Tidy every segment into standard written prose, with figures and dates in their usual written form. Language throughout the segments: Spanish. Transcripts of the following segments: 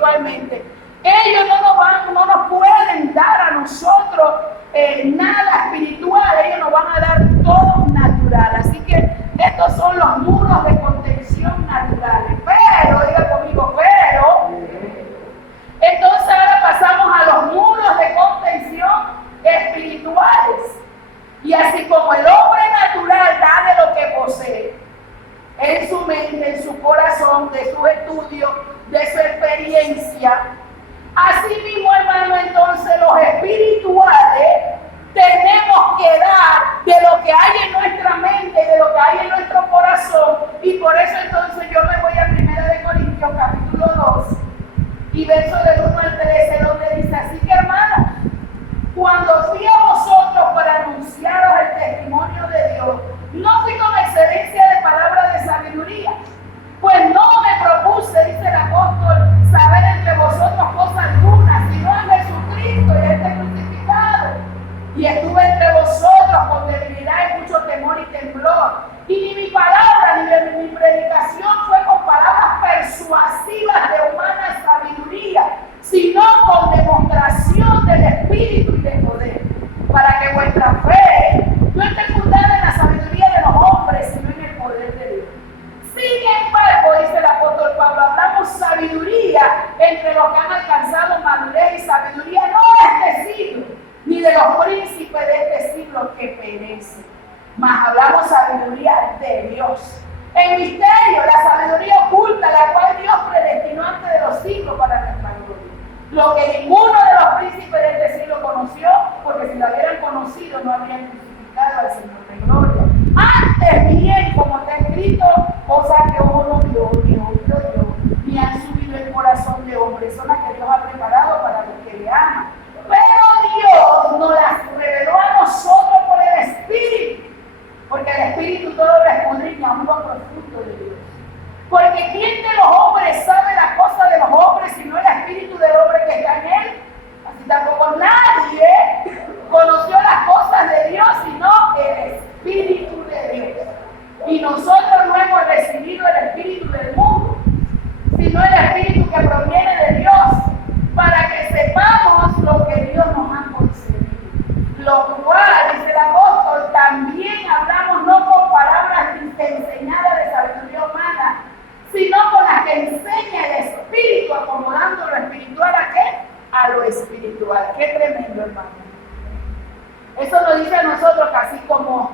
espiritualmente. Ellos no nos pueden dar a nosotros nada espiritual, ellos nos van a dar todo natural. Así que estos son los muros de contención naturales. Pero, diga conmigo, entonces ahora pasamos a los muros de contención espirituales. Y así como el hombre natural da de lo que posee, en su mente, en su corazón, de sus estudios, de su experiencia, así mismo, hermano, entonces los espirituales tenemos que dar de lo que hay en nuestra mente, de lo que hay en nuestro corazón. Y por eso entonces yo me voy a 1 Corintios capítulo 2 y verso del 1 al 13, donde dice: así que, hermanos, cuando fui a vosotros para anunciaros el testimonio de Dios, no fui con excelencia de palabra de sabiduría, pues no me propuse, dice el apóstol, saber entre vosotros cosa alguna, sino en Jesucristo y este crucificado. Y estuve entre vosotros con debilidad y mucho temor y temblor. Y ni mi palabra ni mi predicación fue con palabras persuasivas de humana sabiduría, sino con demostración del Espíritu y de poder, para que vuestra fe no esté fundada en la sabiduría de los hombres, sino en el poder de Dios. Sin embargo, dice el apóstol Pablo, hablamos sabiduría entre los que han alcanzado madurez, y sabiduría no de este siglo, ni de los príncipes de este siglo que perecen, mas hablamos sabiduría de Dios. En misterio, la sabiduría oculta, la cual Dios predestinó antes de los siglos para nuestra gloria. Lo que ninguno de los príncipes de este siglo conoció, porque si lo hubieran conocido no habrían crucificado al Señor de gloria. Antes bien, como está escrito, cosas que ojo no vio, ni oído oyó, ni han subido el corazón de hombre, son las que Dios ha preparado para los que le aman. Pero Dios nos las reveló a nosotros por el Espíritu, porque el Espíritu todo lo escudriña aún lo profundo de Dios. Porque ¿quién de los hombres sabe las cosas de los hombres sino el Espíritu del hombre que está en él? Así tampoco nadie conoció las cosas de Dios sino el Espíritu de Dios. Y nosotros no hemos recibido el Espíritu del mundo, sino el Espíritu que proviene de Dios, para que sepamos lo que Dios nos ha concedido. Lo cual, dice el apóstol, también hablamos no con palabras enseñadas de sabiduría humana, sino con las que enseña el Espíritu, acomodando lo espiritual ¿a qué? A lo espiritual. Qué tremendo, hermano. Eso nos dice a nosotros que así como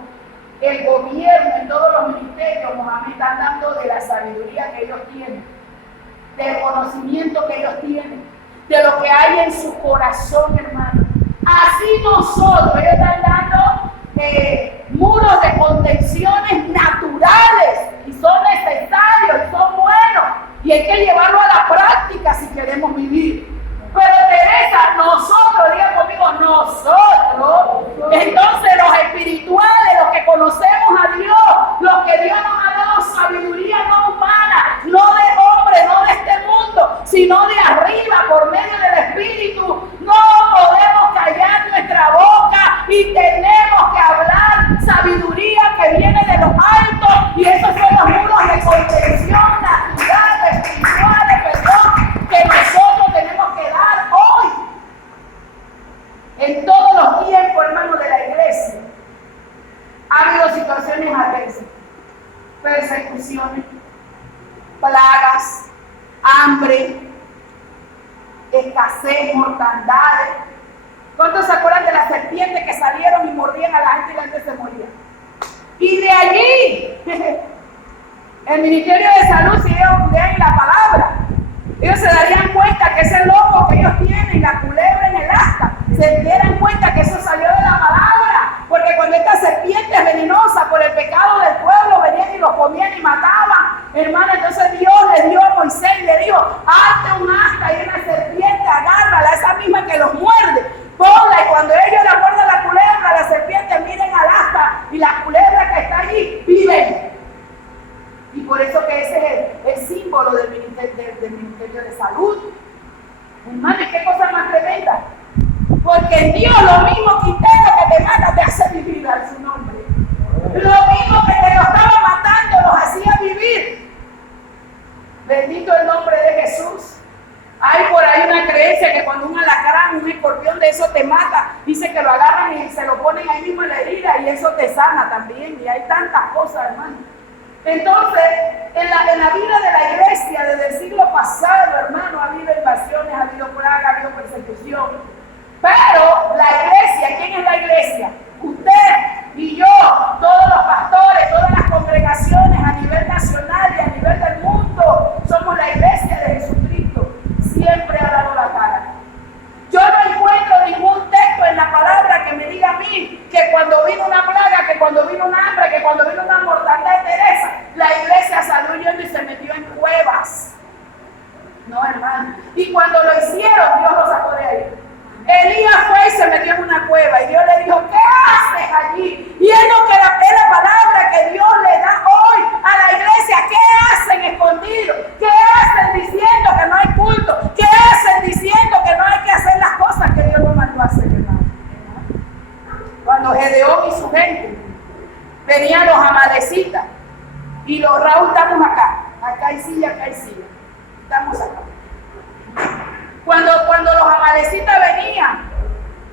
el gobierno en todos los ministerios, Mohamed está dando de la sabiduría que ellos tienen, del conocimiento que ellos tienen, de lo que hay en su corazón, hermano. Así nosotros, ellos están dando muros de contenciones naturales, y son necesarios, y son buenos, y hay que llevarlo a la práctica si queremos vivir. Pero Teresa, nosotros, diga conmigo, nosotros, entonces los espirituales, los que conocemos a Dios, los que Dios nos ha dado sabiduría no humana, no de hombre, no de este mundo, sino de arriba por medio del Espíritu, no podemos callar nuestra boca y tenemos que hablar sabiduría que viene de los altos, y esos son los muros de contención natural, espirituales, que nosotros tenemos que dar hoy. En todos los tiempos, hermanos, de la iglesia ha habido situaciones adversas, persecuciones, plagas, hambre, escasez, mortandades. ¿Cuántos se acuerdan de las serpientes que salieron y mordían a la gente y la gente se moría? Y de allí, el Ministerio de Salud, si ellos leen la palabra, ellos se darían cuenta que ese lobo que ellos tienen, la culebra en el asta, se dieran cuenta que eso salió de la palabra, porque cuando estas serpientes venenosas por el pecado del pueblo venían y los comían y mataban, hermano, entonces Dios le dio a Moisés y le dijo: hazte un asta y una serpiente, agárrala, esa misma que los muerde, ponla, y cuando ellos la muerden la culebra, la serpiente miren al asta y la culebra que está allí viven. Y por eso que ese es el símbolo del Ministerio de Salud. Hermano, ¿y qué cosa más tremenda? Porque en Dios lo mismo Quintero que te mata te hace vivir a su nombre. Lo mismo que te lo estaba matando los hacía vivir. Bendito el nombre de Jesús. Hay por ahí una creencia que cuando un alacrán, un escorpión de eso te mata, dice que lo agarran y se lo ponen ahí mismo en la herida y eso te sana también. Y hay tantas cosas, hermano. Entonces, en la vida de la iglesia desde el siglo pasado, hermano, ha habido invasiones, ha habido plaga, ha habido persecución. Pero la iglesia, ¿quién es la iglesia? Usted y yo, todos los pastores, todas las congregaciones a nivel nacional y a nivel del mundo, somos la iglesia de Jesucristo. Siempre ha dado la cara. Yo no encuentro ningún texto en la palabra que me diga a mí que cuando vino una plaga, que cuando vino una hambre, que cuando vino una mortandad de Teresa, la iglesia salió huyendo y se metió en cuevas. No, hermano. Y cuando lo hicieron, Dios lo sacó de ahí. Elías fue y se metió en una cueva y Dios le dijo, ¿qué haces allí? Y es la palabra que Dios le da hoy a la iglesia. ¿Qué hacen escondidos? ¿Qué hacen diciendo que no hay culto? ¿Qué hacen diciendo que no hay que hacer las cosas que Dios nos mandó a hacer, hermano? Cuando Gedeón y su gente venían los amalecitas y los Raúl, estamos acá hay silla, estamos acá. Cuando los amalecitas venían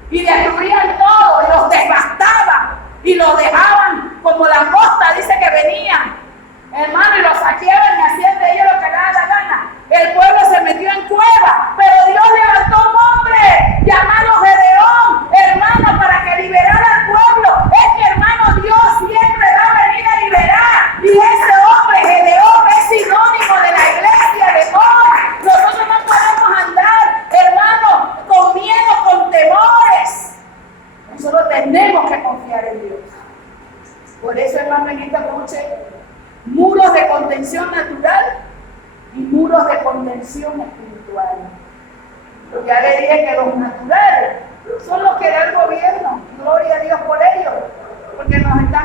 y destruían todo y los devastaban y los dejaban como langosta, dice que venían, hermano, y los saqueaban y hacían de ellos lo que les daba la gana. El pueblo se metió en cueva, pero Dios levantó un hombre llamado Gedeón, hermano, para que liberara al pueblo. Es que, hermano, Dios siempre va a venir a liberar. Y ese hombre, Gedeón, es sinónimo de la iglesia de hoy. Nosotros no podemos andar, hermano, con miedo, con temores. Nosotros tenemos que confiar en Dios. Por eso, hermano, en esta noche, muros de contención natural y muros de contención espiritual. Ya le dije que los naturales son los que da el gobierno. Gloria a Dios por ellos, porque nos están